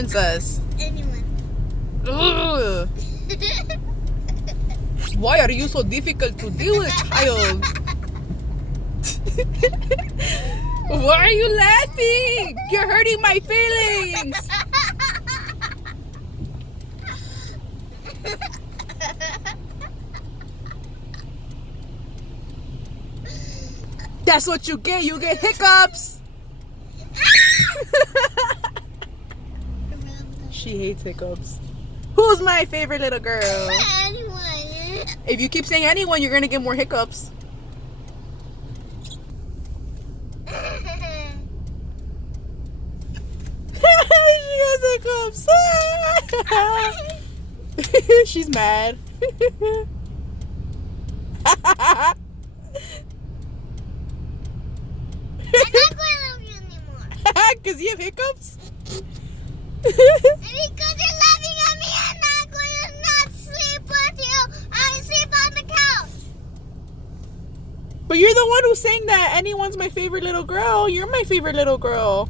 Princess. Anyone. Ugh. Why are you so difficult to deal with, child? Why are you laughing? You're hurting my feelings. That's what you get. You get hiccups. She hates hiccups. Who's my favorite little girl? Anyone. If you keep saying anyone, you're gonna get more hiccups. She has hiccups. She's mad. I'm not going to love you anymore. Because you have hiccups? And because you're laughing at me, I'm not going to not sleep with you. I'll sleep on the couch. But you're the one who's saying that anyone's my favorite little girl. You're my favorite little girl.